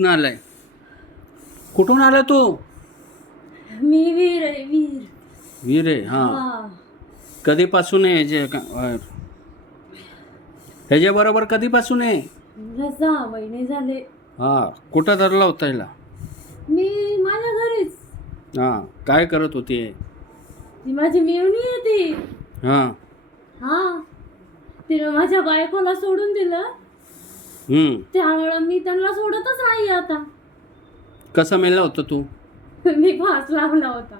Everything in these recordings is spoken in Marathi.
कुठून आलाय? कुठून आला तू? मी वीर आहे, वीर. वीर आहे. हां. हा. कधीपासून आहे ह्याच्याबरोबर कधीपासून आहे? मला 6 महिने झाले. हां. कुठं धरला होता हिला? मी माझ्या घरीच. हां. काय करत होती? ती माझी मेवणी आहे ती. हां. हा. तिनं माझ्या बायकोला सोडून दिलं. त्यामुळं मी त्यांना सोडतच नाही आता. कसा मेला होता तू? मी फास लावला होता.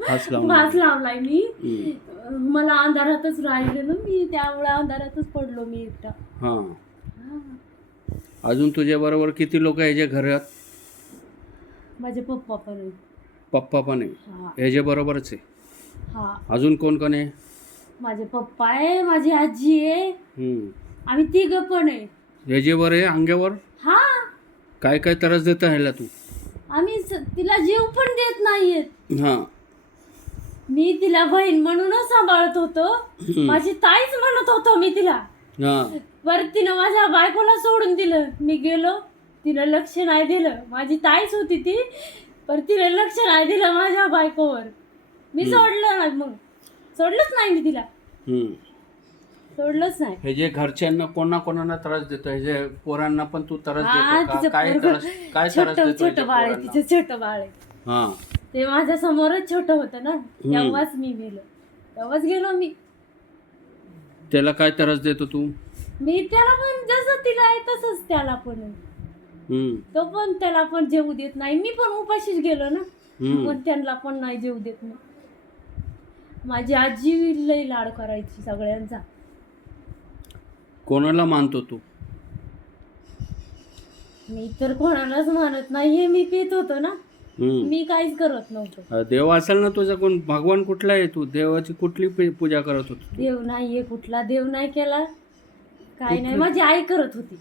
फास लावला. फास लावलाय मी. मला अंधारातच राहिलेलो मी, त्यामुळे अंधारातच पडलो मी एकटा. हां. अजून तुझ्या बरोबर किती लोक आहे घरात? माझे पप्पा पण आहे. पप्पा पण आहे. हा. ह्याच्या बरोबरच आहे. हा. अजून कोण कोण आहे? माझे पप्पा आहे, माझी आजी आहे. आम्ही 3 पण आहे. ह्याच्यावर आहे अंगावर? हा. काय काय त्रास देता ह्याला तू? आम्ही तिला जीव पण देत नाहीयेत. हां. मी तिला बहीण म्हणूनच सांभाळत होतो. माझी ताईच म्हणत होतो मी तिला. हां. परत तिनं माझ्या बायकोला सोडून दिलं. मी गेलो, तिनं लक्ष नाही दिलं. माझी ताईच होती ती, पण तिनं लक्ष नाही दिलं माझ्या बायकोवर. मी सोडलं नाही, मग सोडलंच नाही मी तिला. सोडलंच नाही. हे जे घरच्यांना कोणाला त्रास देतो? हे जे पोरांना पण तू त्रास हा, देतो का? तिचं काय त्रास देतो छोटं बाळ आहे, तिचं छोटं बाळ आहे. हां. ते माझ्या समोरच छोटं होतं ना, तेव्हाच मी गेलो. तेव्हाच गेलो मी. त्याला काय त्रास देतो तू? मी त्याला पण जसं तिला आहे तसंच त्याला पण आहे. तो पण त्याला पण जेवू देत नाही. मी पण उपाशीच गेलो ना, पण त्यांना पण नाही जेवू देत नाही. माझी आजी लई लाड करायची सगळ्यांचा. कोणाला मानतो तू? मी तर कोणालाच मानत नाही. हे मी पित होतो ना, मी काहीच करत नव्हतो. देव असेल ना तुझा, कोण भगवान कुठला आहे? तू देवाची कुठली पूजा करत होती? देव नाहीये, कुठला देव नाही केला, काही नाही. माझी आई करत होती.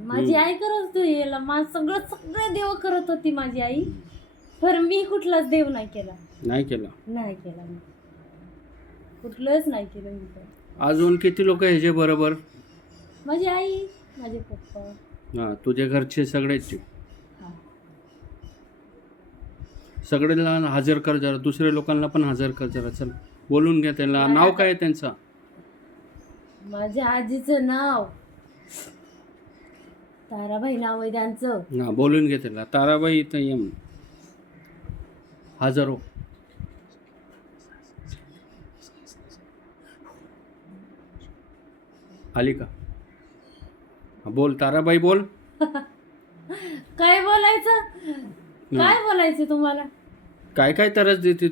माझी आई करत होती याला, सगळे देव करत होती माझी आई. पण मी कुठलाच देव नाही केला. नाही केला मी कुठलंच नाही केलं मी तर. अजून किती लोक आहे ह्याच्या बरोबर? माझी आई, माझे पप्पा. हां. तुझ्या घरचे सगळेच? हा. सगळ्यांना हजर कर जरा, दुसऱ्या लोकांना पण हजर कर जरा. चल बोलून घ्या त्यांना. नाव काय आहे त्यांचं? माझ्या आजीचं नाव ताराबाई नाव आहे त्यांचं. हां. बोलून घे त्याला. ताराबाई इथं ये. हजर हो. आली का? बोल ताराबाई, बोल. काय बोलायचं तुम्हाला? काय काय त्रास देते तू?